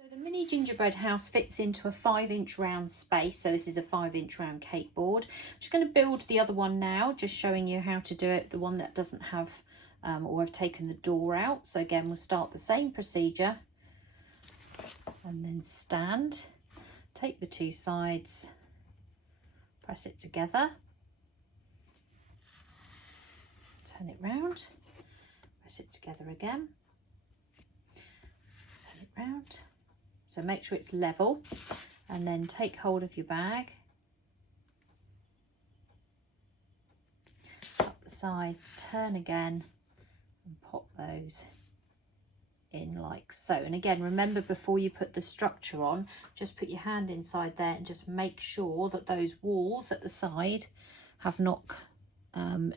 So the mini gingerbread house fits into a 5-inch round space. So this is a 5-inch round cake board. I'm just going to build the other one now, just showing you how to do it, the one that doesn't have or I've taken the door out. So again, we'll start the same procedure and then stand, take the two sides, press it together, turn it round, press it together again, turn it round. So make sure it's level, and then take hold of your bag, up the sides, turn again and pop those in like so. And again, remember, before you put the structure on, just put your hand inside there and just make sure that those walls at the side have not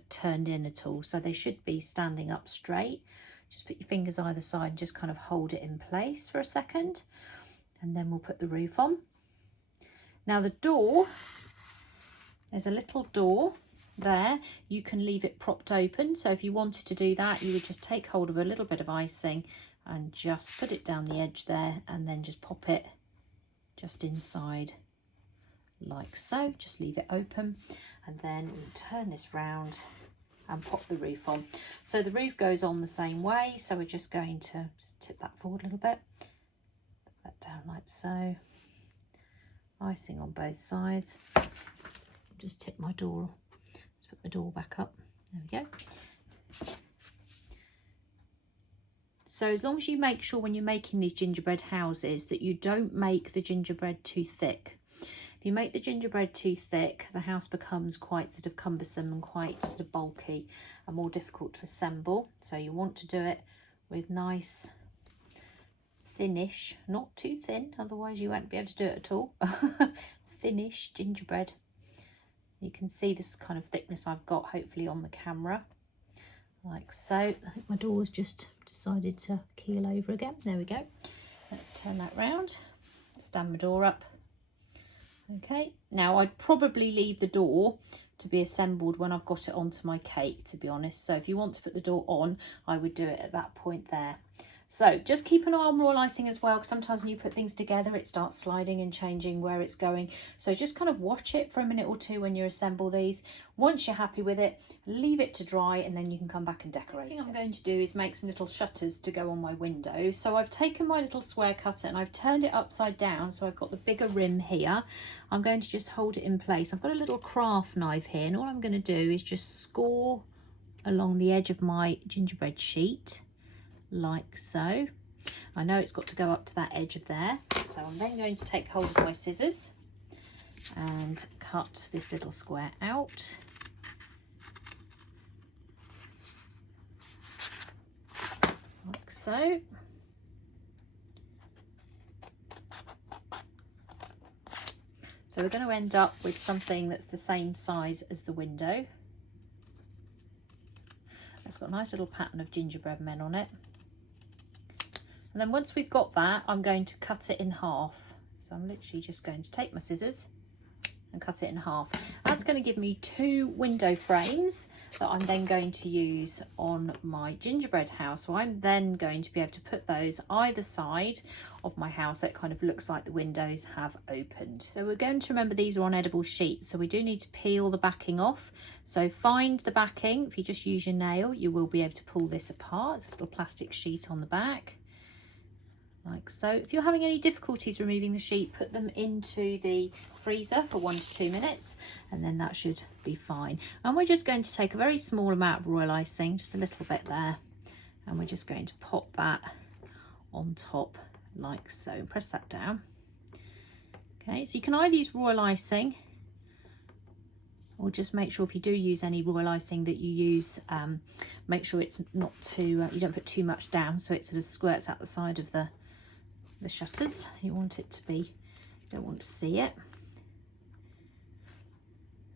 turned in at all. So they should be standing up straight. Just put your fingers either side and just kind of hold it in place for a second. And then we'll put the roof on. Now the door, there's a little door there. You can leave it propped open. So if you wanted to do that, you would just take hold of a little bit of icing and just put it down the edge there, and then just pop it just inside like so. Just leave it open, and then we'll turn this round and pop the roof on. So the roof goes on the same way. So we're just going to just tip that forward a little bit. That down like so, icing on both sides. Just tip my door, just put my door back up, there we go. So as long as you make sure when you're making these gingerbread houses that you don't make the gingerbread too thick. If you make the gingerbread too thick, the house becomes quite sort of cumbersome and quite sort of bulky and more difficult to assemble. So you want to do it with nice thinnish, not too thin, otherwise you won't be able to do it at all. Thinnish gingerbread. You can see this kind of thickness I've got hopefully on the camera, like so. I think my door's just decided to keel over again. There we go. Let's turn that round, stand my door up. Okay, now I'd probably leave the door to be assembled when I've got it onto my cake, to be honest. So if you want to put the door on, I would do it at that point there. So just keep an eye on royal icing as well, because sometimes when you put things together it starts sliding and changing where it's going. So just kind of watch it for a minute or two when you assemble these. Once you're happy with it, leave it to dry, and then you can come back and decorate. The thing I'm going to do is make some little shutters to go on my window. So I've taken my little square cutter and I've turned it upside down, so I've got the bigger rim here. I'm going to just hold it in place. I've got a little craft knife here, and all I'm going to do is just score along the edge of my gingerbread sheet like so. I know it's got to go up to that edge of there, so I'm then going to take hold of my scissors and cut this little square out. Like so. So we're going to end up with something that's the same size as the window. It's got a nice little pattern of gingerbread men on it. And then once we've got that, I'm going to cut it in half. So I'm literally just going to take my scissors and cut it in half. That's going to give me 2 window frames that I'm then going to use on my gingerbread house. So I'm then going to be able to put those either side of my house so it kind of looks like the windows have opened. So we're going to remember these are on edible sheets, so we do need to peel the backing off. So find the backing. If you just use your nail, you will be able to pull this apart. It's a little plastic sheet on the back. Like so. If you're having any difficulties removing the sheet, put them into the freezer for 1 to 2 minutes, and then that should be fine. And we're just going to take a very small amount of royal icing, just a little bit there, and we're just going to pop that on top like so. Press that down. Okay, so you can either use royal icing, or just make sure if you do use any royal icing that you use, make sure it's not too, you don't put too much down so it sort of squirts out the side of the shutters. You want it to be, you don't want to see it.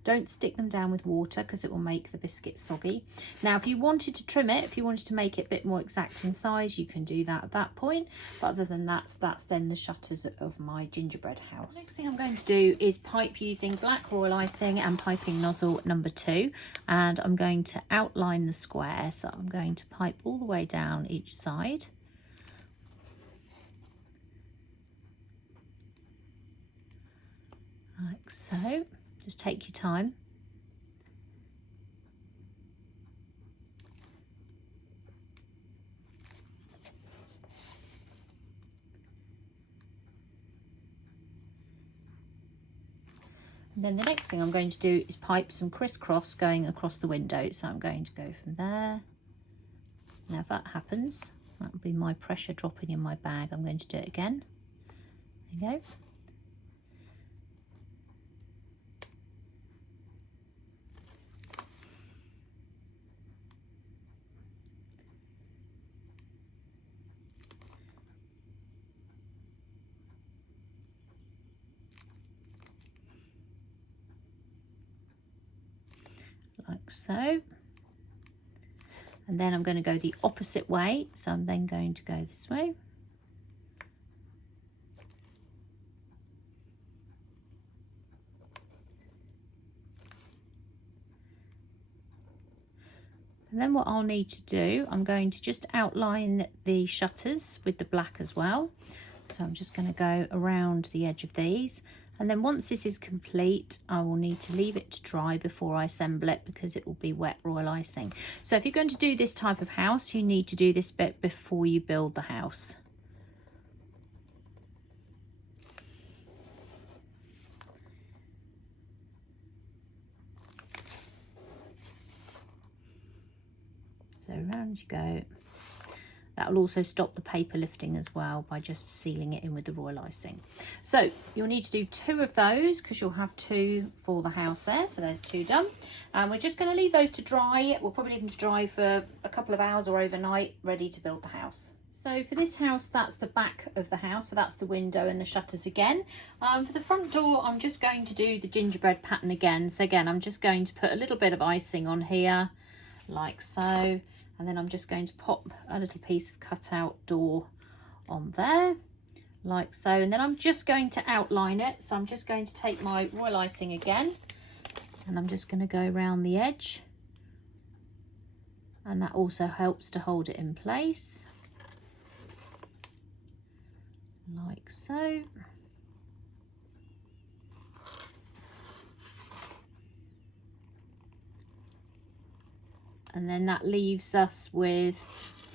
Don't stick them down with water because it will make the biscuit soggy. Now, if you wanted to trim it, if you wanted to make it a bit more exact in size, you can do that at that point. But other than that, that's then the shutters of my gingerbread house. Next thing I'm going to do is pipe using black royal icing and piping nozzle number 2. And I'm going to outline the square. So I'm going to pipe all the way down each side. like so. Just take your time. And then the next thing I'm going to do is pipe some crisscross going across the window. So I'm going to go from there. Now if that happens, that will be my pressure dropping in my bag. I'm going to do it again. There you go. Like so. And then I'm going to go the opposite way. So I'm then going to go this way. And then what I'll need to do, I'm going to just outline the shutters with the black as well. So I'm just going to go around the edge of these. And then once this is complete, I will need to leave it to dry before I assemble it because it will be wet royal icing. So if you're going to do this type of house, you need to do this bit before you build the house. So around you go. That will also stop the paper lifting as well by just sealing it in with the royal icing. So you'll need to do 2 of those because you'll have 2 for the house there. So there's 2 done. And we're just going to leave those to dry. We'll probably leave them to dry for a couple of hours or overnight, ready to build the house. So for this house, that's the back of the house. So that's the window and the shutters again. For the front door, I'm just going to do the gingerbread pattern again. So again, I'm just going to put a little bit of icing on here, like so. And then I'm just going to pop a little piece of cutout door on there, like so. And then I'm just going to outline it. So I'm just going to take my royal icing again, and I'm just going to go around the edge. And that also helps to hold it in place, like so. And then that leaves us with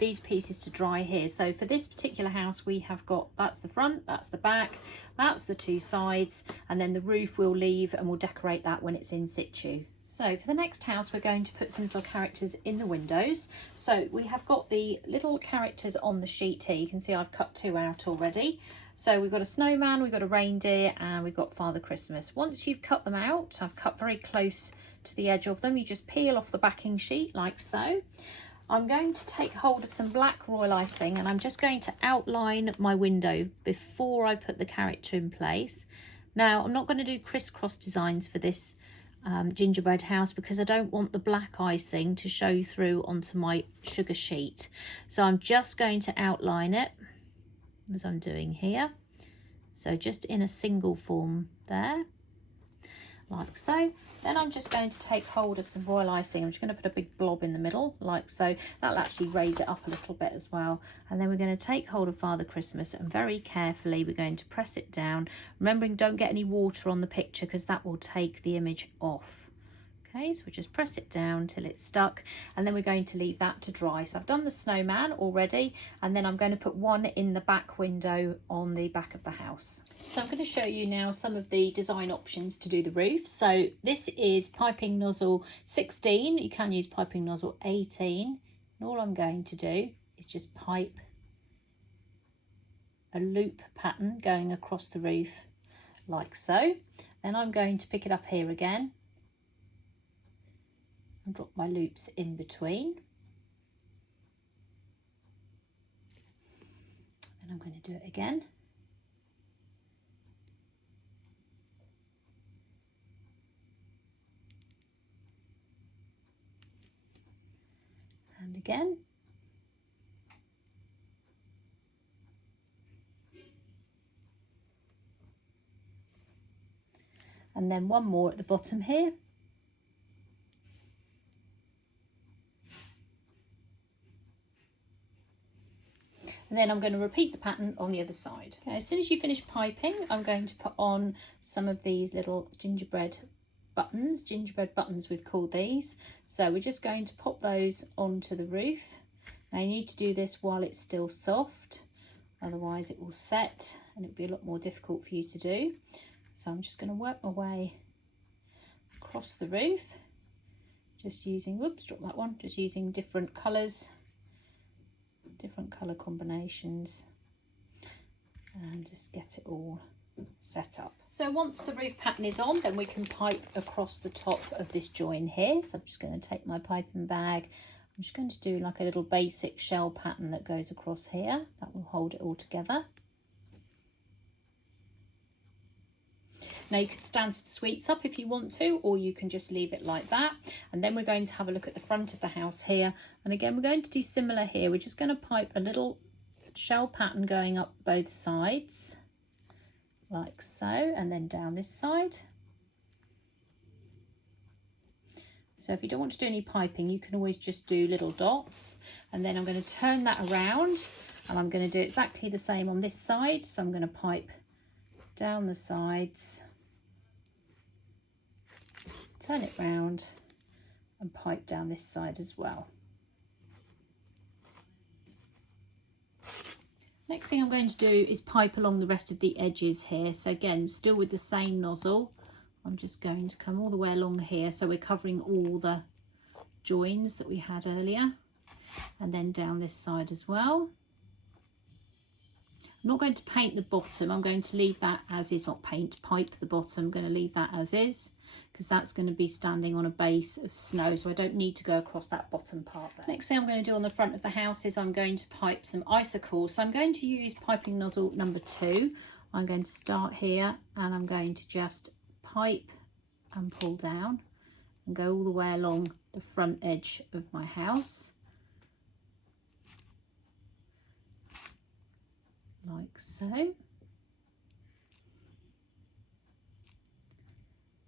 these pieces to dry here. So for this particular house, we have got, that's the front, that's the back, that's the 2 sides, and then the roof we'll leave and we'll decorate that when it's in situ. So for the next house, we're going to put some little characters in the windows. So we have got the little characters on the sheet here. You can see I've cut 2 out already. So we've got a snowman, we've got a reindeer, and we've got Father Christmas. Once you've cut them out, I've cut very close to the edge of them, you just peel off the backing sheet like so. I'm going to take hold of some black royal icing and I'm just going to outline my window before I put the character in place. Now I'm not going to do crisscross designs for this gingerbread house because I don't want the black icing to show through onto my sugar sheet. So I'm just going to outline it as I'm doing here. So just in a single form there, like so. Then I'm just going to take hold of some royal icing. I'm just going to put a big blob in the middle, like so. That'll actually raise it up a little bit as well. And then we're going to take hold of Father Christmas and very carefully we're going to press it down. Remembering, don't get any water on the picture because that will take the image off. Okay, so we just press it down till it's stuck, and then we're going to leave that to dry. So I've done the snowman already, and then I'm going to put one in the back window on the back of the house. So I'm going to show you now some of the design options to do the roof. So this is piping nozzle 16. You can use piping nozzle 18. And all I'm going to do is just pipe a loop pattern going across the roof like so. Then I'm going to pick it up here again and drop my loops in between. And I'm going to do it again. And again. And then one more at the bottom here. And then I'm going to repeat the pattern on the other side. Okay, as soon as you finish piping, I'm going to put on some of these little gingerbread buttons we've called these. So we're just going to pop those onto the roof. Now you need to do this while it's still soft, otherwise it will set and it'll be a lot more difficult for you to do. So I'm just going to work my way across the roof, just using, whoops, drop that one, just using different colours, different colour combinations, and just get it all set up. So once the roof pattern is on, then we can pipe across the top of this join here. So I'm just going to take my piping bag. I'm just going to do like a little basic shell pattern that goes across here. That will hold it all together. Now you could stand some sweets up if you want to, or you can just leave it like that. And then we're going to have a look at the front of the house here. And again, we're going to do similar here. We're just going to pipe a little shell pattern going up both sides, like so, and then down this side. So if you don't want to do any piping, you can always just do little dots. And then I'm going to turn that around and I'm going to do exactly the same on this side. So I'm going to pipe down the sides, turn it round and pipe down this side as well. Next thing I'm going to do is pipe along the rest of the edges here. So again, still with the same nozzle, I'm just going to come all the way along here, so we're covering all the joins that we had earlier, and then down this side as well. I'm not going to paint the bottom, I'm going to leave that as is, not paint, pipe the bottom. I'm going to leave that as is, because that's going to be standing on a base of snow, so I don't need to go across that bottom part there. Next thing I'm going to do on the front of the house is I'm going to pipe some icicles. So I'm going to use piping nozzle number 2. I'm going to start here and I'm going to just pipe and pull down and go all the way along the front edge of my house, like so.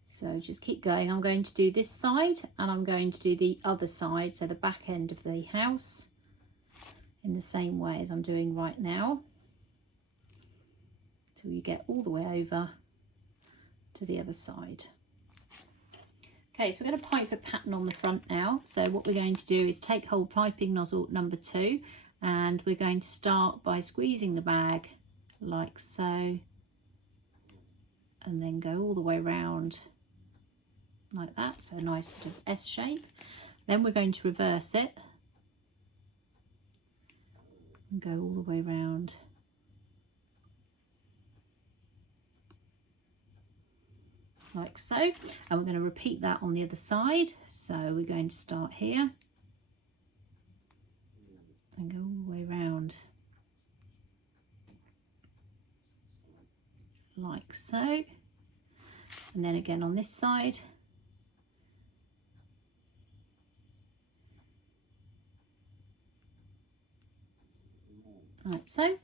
So just keep going. I'm going to do this side and I'm going to do the other side, so the back end of the house, in the same way as I'm doing right now, till you get all the way over to the other side. Okay, so we're going to pipe a pattern on the front now. So what we're going to do is take hold piping nozzle number 2 and we're going to start by squeezing the bag like so, and then go all the way around like that, so a nice sort of S shape. Then we're going to reverse it and go all the way around like so, and we're going to repeat that on the other side. So we're going to start here and go all the way around like so, and then again on this side, like so.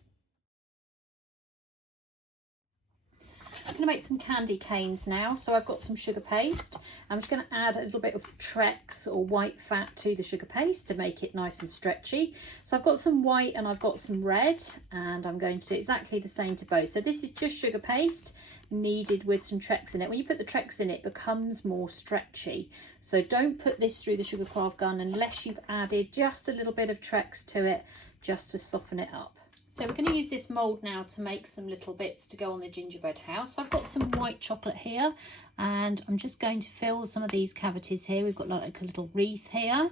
I'm going to make some candy canes now. So I've got some sugar paste. I'm just going to add a little bit of Trex or white fat to the sugar paste to make it nice and stretchy. So I've got some white and I've got some red, and I'm going to do exactly the same to both. So this is just sugar paste kneaded with some Trex in it. When you put the Trex in, it becomes more stretchy. So don't put this through the sugar craft gun unless you've added just a little bit of Trex to it, just to soften it up. So we're going to use this mould now to make some little bits to go on the gingerbread house. So I've got some white chocolate here, and I'm just going to fill some of these cavities here. We've got like a little wreath here,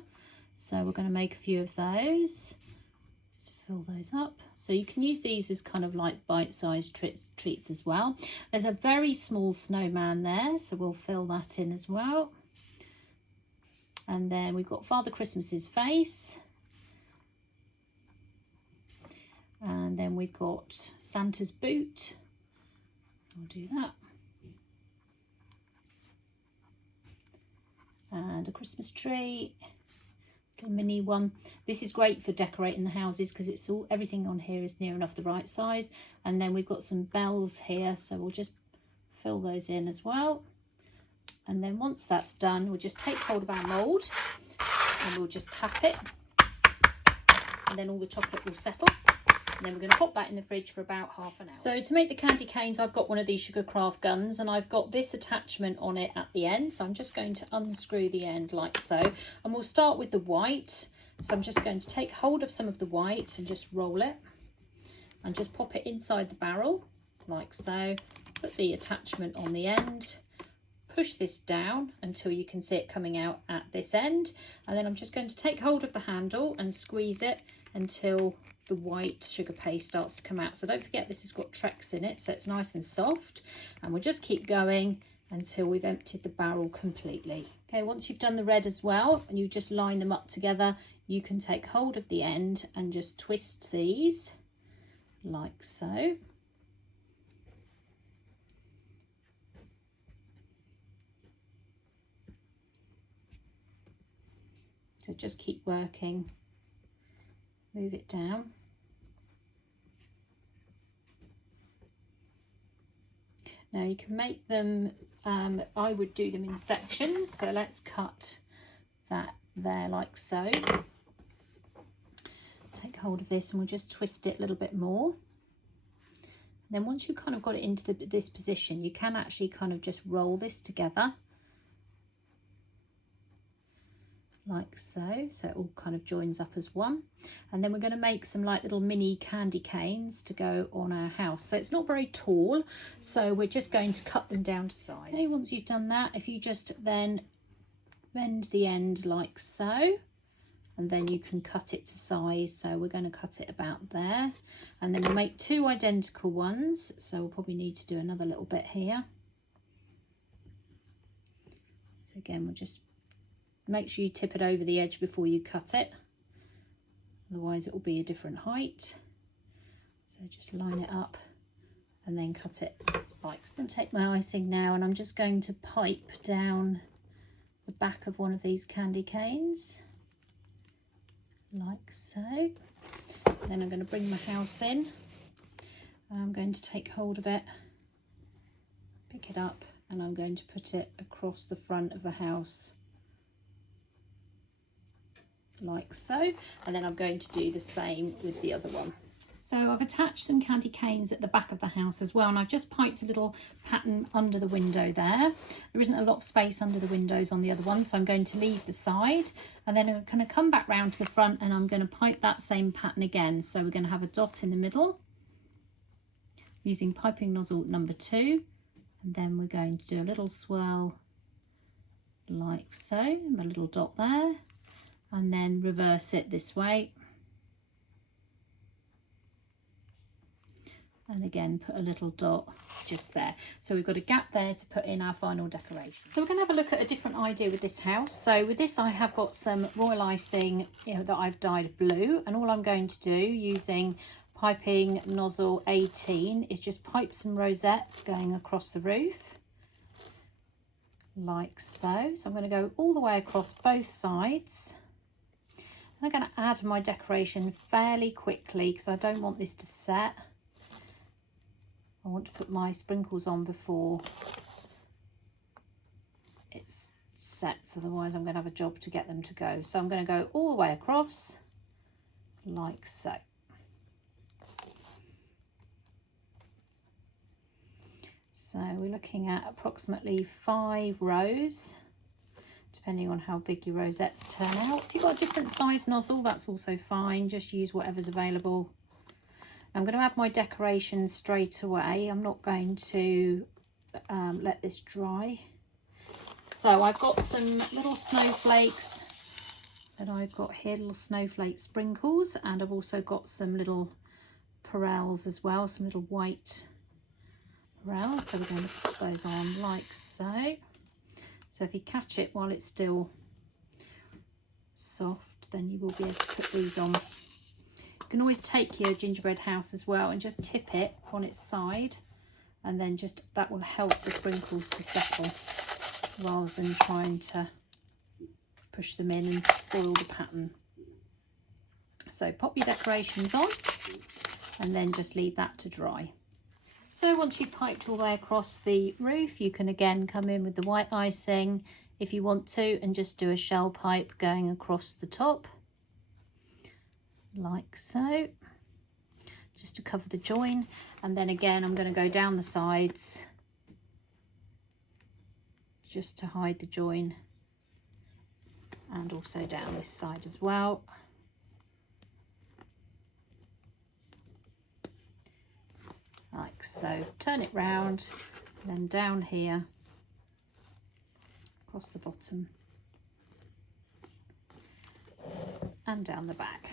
so we're going to make a few of those. Just fill those up. So you can use these as kind of like bite-sized treats as well. There's a very small snowman there, so we'll fill that in as well. And then we've got Father Christmas's face. And then we've got Santa's boot. I'll do that. And a Christmas tree, little mini one. This is great for decorating the houses because it's all, everything on here is near enough the right size. And then we've got some bells here, so we'll just fill those in as well. And then once that's done, we'll just take hold of our mould and we'll just tap it, and then all the chocolate will settle. And then we're going to pop that in the fridge for about half an hour. So to make the candy canes, I've got one of these sugar craft guns, and I've got this attachment on it at the end. So I'm just going to unscrew the end like so. And we'll start with the white. So I'm just going to take hold of some of the white and just roll it. And just pop it inside the barrel like so. Put the attachment on the end. Push this down until you can see it coming out at this end. And then I'm just going to take hold of the handle and squeeze it until the white sugar paste starts to come out. So don't forget this has got Trex in it, so it's nice and soft. And we'll just keep going until we've emptied the barrel completely. Okay, once you've done the red as well and you just line them up together, you can take hold of the end and just twist these like so. So just keep working, move it down. Now you can make them, I would do them in sections, so let's cut that there like so. Take hold of this and we'll just twist it a little bit more. And then once you kind of got it into this position, you can actually kind of just roll this together like so, so it all kind of joins up as one. And then we're going to make some like little mini candy canes to go on our house. So it's not very tall, so we're just going to cut them down to size. Okay, once you've done that, if you just then bend the end like so, and then you can cut it to size. So we're going to cut it about there, and then we'll make two identical ones. So we'll probably need to do another little bit here. So again, we'll just make sure you tip it over the edge before you cut it, otherwise it will be a different height. So just line it up and then cut it like so. And take my icing now, and I'm just going to pipe down the back of one of these candy canes like so. And then I'm going to bring my house in, and I'm going to take hold of it, pick it up, and I'm going to put it across the front of the house like so. And then I'm going to do the same with the other one. So I've attached some candy canes at the back of the house as well, and I've just piped a little pattern under the window there. There isn't a lot of space under the windows on the other one, so I'm going to leave the side, and then I'm going to come back round to the front and I'm going to pipe that same pattern again. So we're going to have a dot in the middle using piping nozzle number 2, and then we're going to do a little swirl like so, a little dot there, and then reverse it this way, and again put a little dot just there. So we've got a gap there to put in our final decoration. So we're going to have a look at a different idea with this house. So with this I have got some royal icing, that I've dyed blue, and all I'm going to do using piping nozzle 18 is just pipe some rosettes going across the roof like so. So I'm going to go all the way across both sides. I'm going to add my decoration fairly quickly because I don't want this to set. I want to put my sprinkles on before it sets, otherwise I'm going to have a job to get them to go. So I'm going to go all the way across like so. So we're looking at approximately 5 rows, depending on how big your rosettes turn out. If you've got a different size nozzle, that's also fine. Just use whatever's available. I'm going to add my decoration straight away. I'm not going to let this dry. So I've got some little snowflakes that I've got here, little snowflake sprinkles, and I've also got some little perels as well, some little white perels. So we're going to put those on like so. So if you catch it while it's still soft, then you will be able to put these on. You can always take your gingerbread house as well and just tip it on its side, and then just that will help the sprinkles to settle rather than trying to push them in and spoil the pattern. So pop your decorations on and then just leave that to dry. So once you've piped all the way across the roof, you can again come in with the white icing if you want to, and just do a shell pipe going across the top like so. to cover the join, and then again I'm going to go down the sides just to hide the join, and also down this side as well. Like so. Turn it round, then down here, across the bottom, and down the back.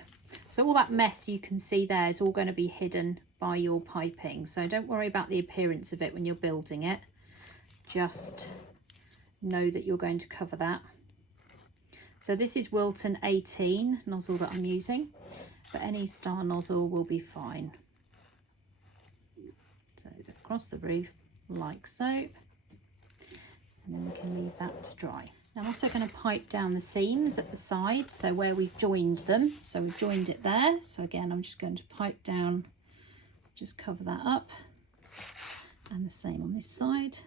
So all that mess you can see there is all going to be hidden by your piping, so don't worry about the appearance of it when you're building it. Just know that you're going to cover that. So this is Wilton 18 nozzle that I'm using, but any star nozzle will be fine. So across the roof like so, and then we can leave that to dry. Now I'm also going to pipe down the seams at the side, so where we've joined them. So we've joined it there, so again I'm just going to pipe down, just cover that up, and the same on this side.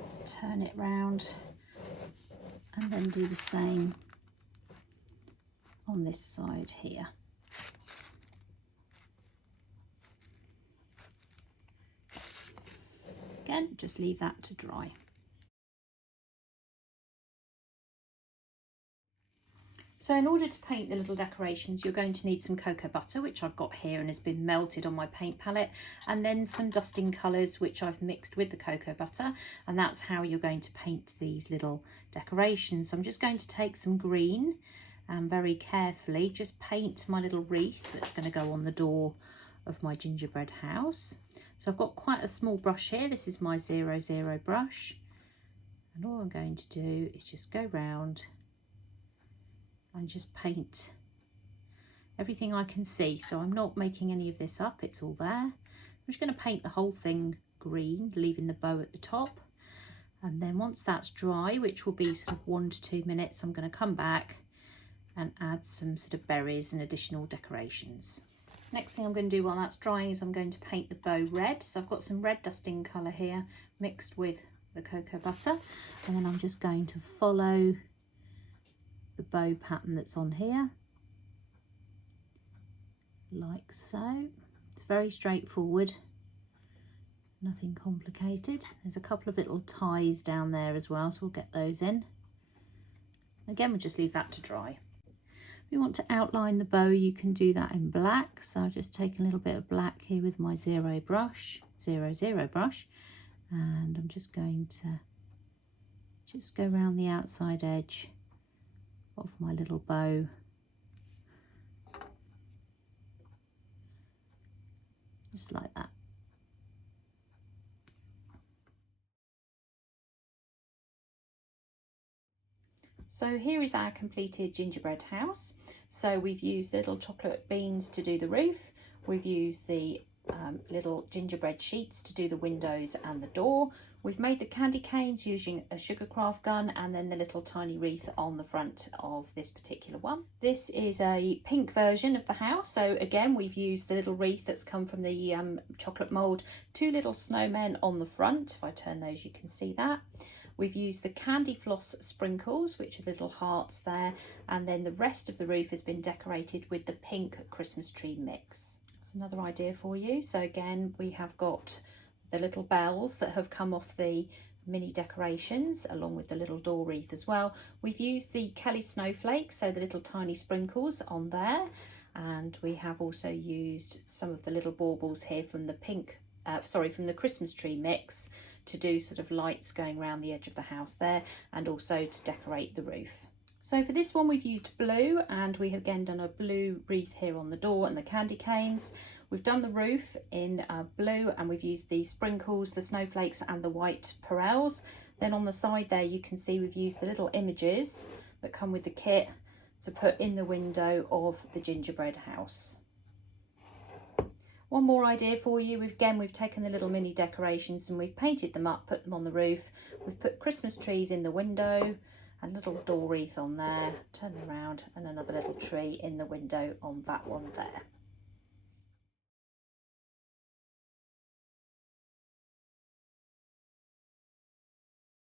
Let's turn it round and then do the same on this side here. Again, just leave that to dry. So in order to paint the little decorations, you're going to need some cocoa butter, which I've got here and has been melted on my paint palette, and then some dusting colours which I've mixed with the cocoa butter, and that's how you're going to paint these little decorations. So I'm just going to take some green and very carefully just paint my little wreath that's going to go on the door of my gingerbread house. So I've got quite a small brush here. This is my 00 brush, and all I'm going to do is just go round and just paint everything I can see. So I'm not making any of this up, it's all there. I'm just going to paint the whole thing green, leaving the bow at the top, and then once that's dry, which will be sort of 1 to 2 minutes, I'm going to come back and add some sort of berries and additional decorations. Next thing I'm going to do while that's drying is I'm going to paint the bow red. So I've got some red dusting colour here mixed with the cocoa butter, and then I'm just going to follow the bow pattern that's on here like so. It's very straightforward, nothing complicated. There's a couple of little ties down there as well, so we'll get those in. Again, we'll just leave that to dry. If you want to outline the bow, you can do that in black, so I've just taken a little bit of black here with my 00 brush, and I'm just going to just go around the outside edge of my little bow. Just like that. So here is our completed gingerbread house. So we've used little chocolate beans to do the roof. We've used the little gingerbread sheets to do the windows and the door. We've made the candy canes using a sugar craft gun, and then the little tiny wreath on the front of this particular one. This is a pink version of the house. So again, we've used the little wreath that's come from the chocolate mould, 2 little snowmen on the front. If I turn those, you can see that. We've used the candy floss sprinkles, which are little hearts there, and then the rest of the roof has been decorated with the pink Christmas tree mix. That's another idea for you. So again, we have got the little bells that have come off the mini decorations, along with the little door wreath as well. We've used the Kelly snowflakes, so the little tiny sprinkles on there, and we have also used some of the little baubles here from the from the Christmas tree mix to do sort of lights going around the edge of the house there, and also to decorate the roof. So for this one we've used blue, and we have again done a blue wreath here on the door and the candy canes. We've done the roof in blue, and we've used the sprinkles, the snowflakes and the white perels. Then on the side there you can see we've used the little images that come with the kit to put in the window of the gingerbread house. One more idea for you. We've taken the little mini decorations and we've painted them up, put them on the roof. We've put Christmas trees in the window, and a little door wreath on there, turn them around, and another little tree in the window on that one there.